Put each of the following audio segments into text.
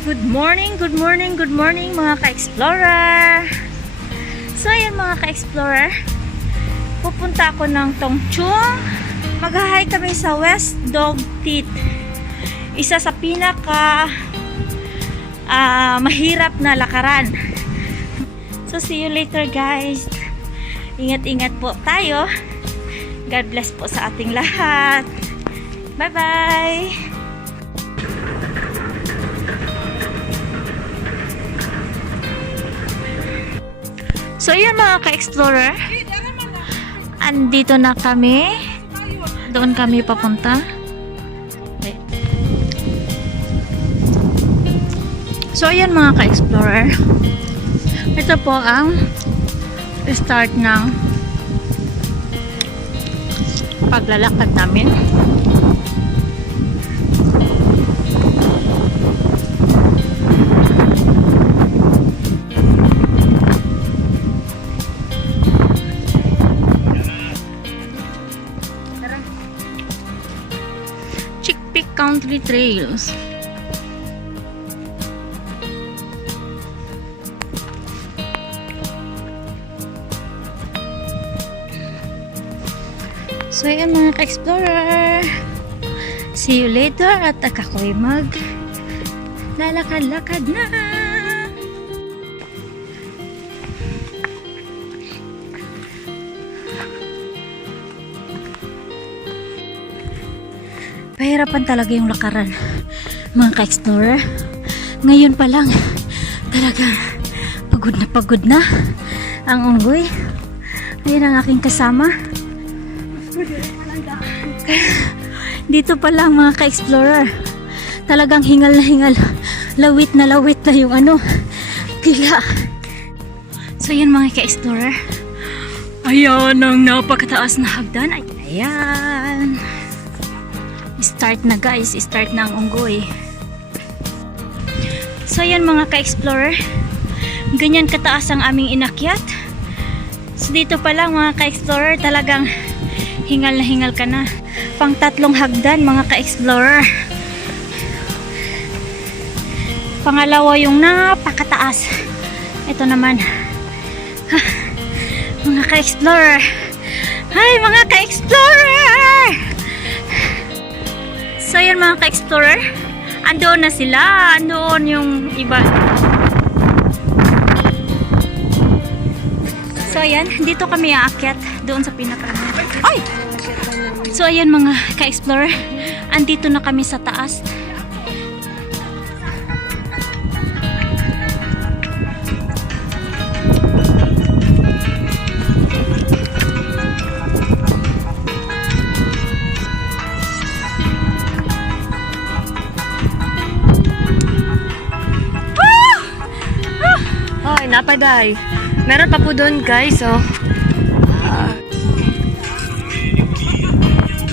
Good morning, good morning, good morning mga ka-explorer. So ayan mga ka-explorer, pupunta ako ng Tongchung. Mag-hi kami sa West Dog Teeth. Isa sa pinaka mahirap na lakaran. So see you later guys. Ingat-ingat po tayo. God bless po sa ating lahat. Bye-bye. So yun mga ka-explorer, andito na kami. Doon kami papunta. So yun mga ka-explorer, ito po ang start ng paglalakad namin. Chickpeak Country Trails. So yun mga ka-explorer, see you later at ako'y lalakad-lakad na. Pahirapan talaga yung lakaran mga ka-explorer. Ngayon pa lang talaga pagod na ang unggoy. Ayun ang aking kasama. Dito pa lang mga ka-explorer, talagang hingal na hingal, lawit na yung pila. So yun mga ka-explorer, ayan ang napakataas na hagdan. Ayan, start na guys, start na ang unggoy. So yan mga ka-explorer, ganyan kataas ang aming inakyat. So dito pa lang mga ka-explorer, talagang hingal na hingal ka na. Pang 3 hagdan mga ka-explorer. Pangalawa yung napakataas. Ito naman. Mga ka-explorer. Hi mga ka-explorer! So yan mga ka-explorer, andoon na sila. Andoon yung iba. So ayan, dito kami aakyat doon sa pinaka. Ay! So ayan mga ka-explorer, andito na kami sa taas. Hoy, napaday. Meron pa po doon, guys. Oh.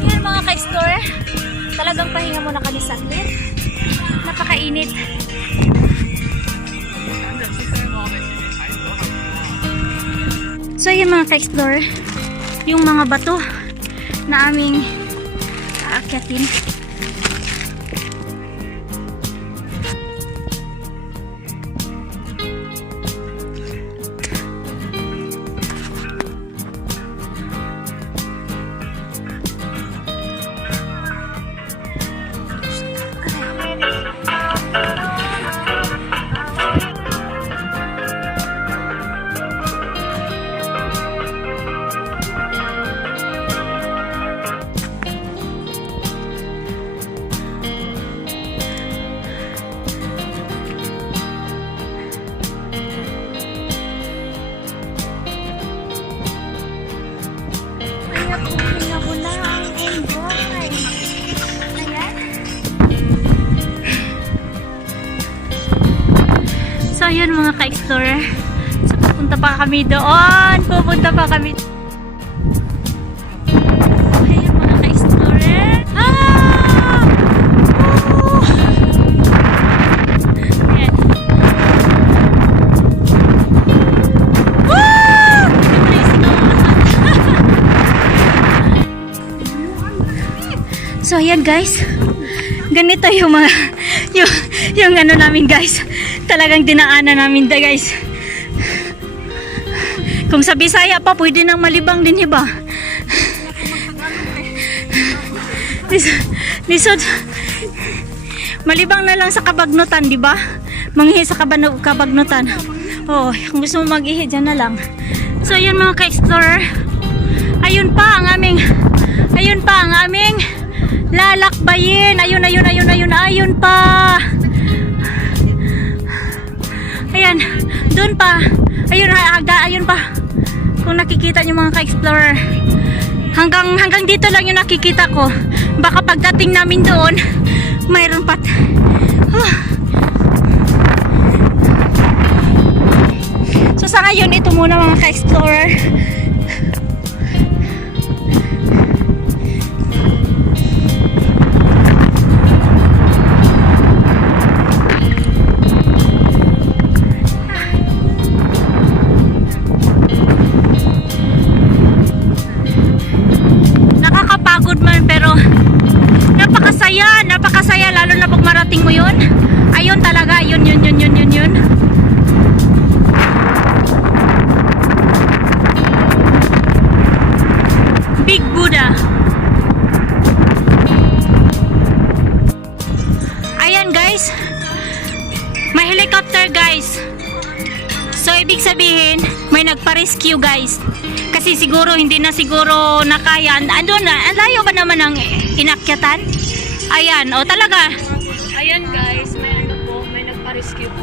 Yan mga ka-explorer, talagang pahinga muna kami saglit. Napakainit. So yan mga ka-explorer, yung mga bato na aming aakyatin. So yun mga ka-explorer, so pupunta pa kami doon. Ayun mga ka-explorer. Ayan. So ayan guys, ganito yung mga yung ano namin guys, talagang dinaanan namin guys. Kung sa Bisaya pa, pwede nang malibang din iba. Lisod. Malibang na lang sa Kabagnutan, di ba? Manghihi sa Kabagnutan. Oo, kung gusto mo mag-ihi, dyan na lang. So, yun mga ka-explorer. Ayun pa ang aming lalakbayin. Ayun pa. Ayan, doon pa. Ayun pa. Kung nakikita niyo mga ka-explorer. Hanggang dito lang yung nakikita ko. Baka pagdating namin doon, mayroon pa. So sa ngayon, ito muna mga ka-explorer. Nakakapagod man pero napakasaya lalo na pag marating mo yun. Ayun talaga, yun. Big Buddha. Ayan guys, may helicopter guys. So ibig sabihin may nagpa-rescue guys. Kasi siguro hindi na siguro nakaya. Andun na, ang layo ba naman ang inakyatan? Ayan, o talaga. Ayan guys, may nagpa-rescue po.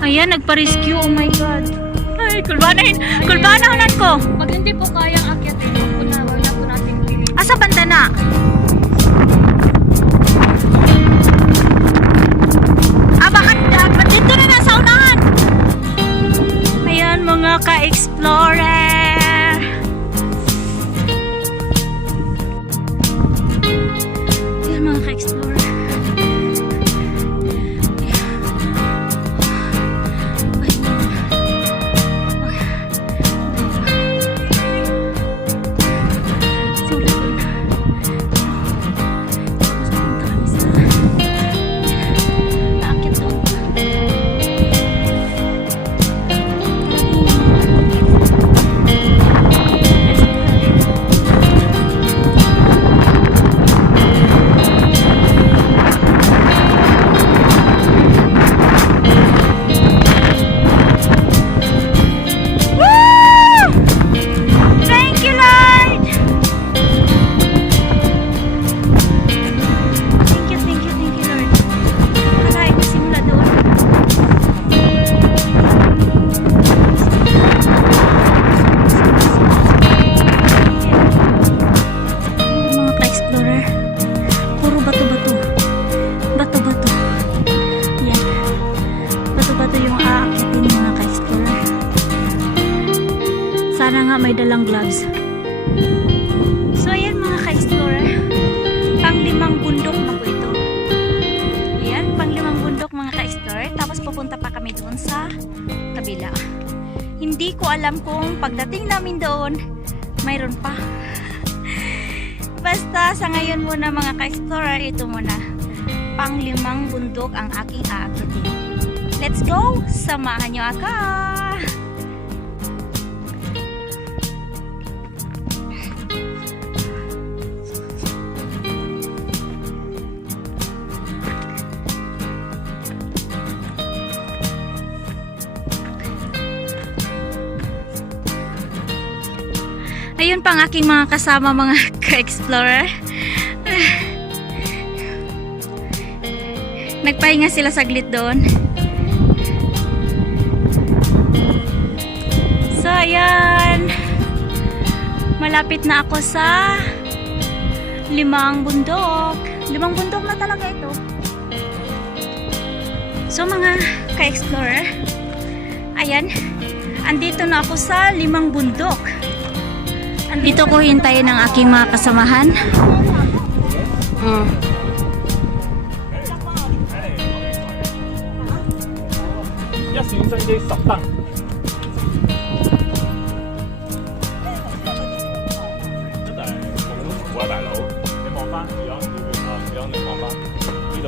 Ayan, nagpa-rescue. Oh my God. Ay, kulbanahonan ko. Pag hindi po kayang akyatin, wala po natin pili. Asa banda na? Bakit dito na nasa unahan? Ayan mga ka-explorer. Ayan mga ka-explorer. Sana nga may dalang gloves. So ayan mga ka-explorer, pang-limang bundok na po ito. Ayan, pang-limang bundok mga ka-explorer. Tapos pupunta pa kami doon sa kabila. Hindi ko alam kung pagdating namin doon mayroon pa. Basta sa ngayon muna mga ka-explorer, ito muna, pang-limang bundok ang aking aakyatin. Let's go! Samahan nyo ako! Ayun pang aking mga kasama mga ka-explorer. Nagpahinga sila saglit doon. So ayan, malapit na ako sa limang bundok. Limang bundok na talaga ito. So mga ka-explorer, ayan, andito na ako sa limang bundok. Dito ko hintayin ang aking mga kasamahan.一線升機10燈。一定係冇啊，大佬！你望翻，而家你望翻呢度。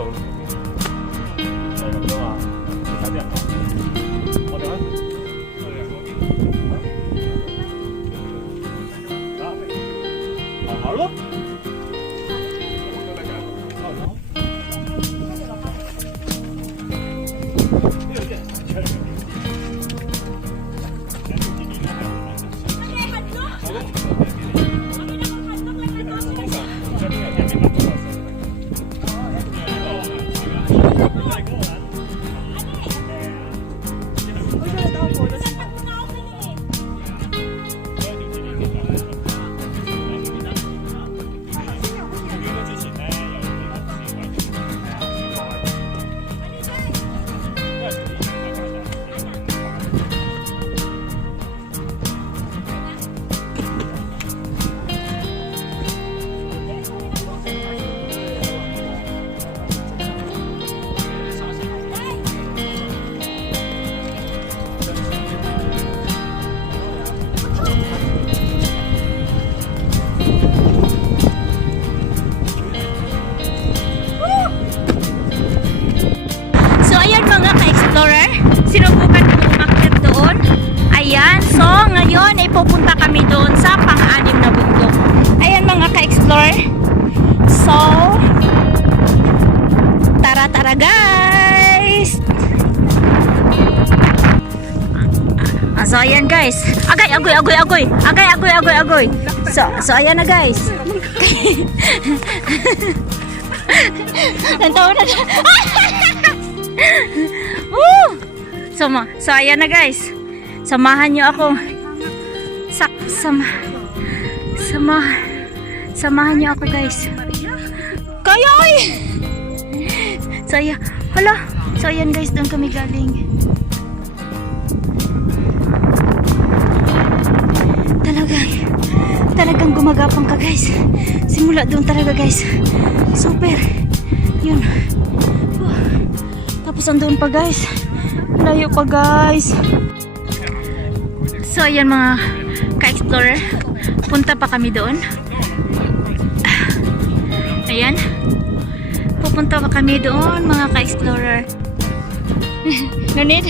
So ayan mga ka-explorer, sinubukan kong umakyat doon. Ayan, so ngayon ay pupunta kami doon sa pang-anim na bundok. Ayan mga ka-explorer. So, tara guys! So ayan guys. Agay. So ayan na guys. Nantawa na. So ayan na guys. Samahan niyo ako. Samahan niyo ako guys. Kaya oy. So ayan. Hala. So ayan guys, doon kami galing. Talagang gumagapang ka guys. Simula doon talaga guys. Super. Yun. Tapos andoon pa guys. Layo pa guys. So ayan mga ka-explorer. Punta pa kami doon. Ayan. Pupunta pa kami doon mga ka-explorer. No need?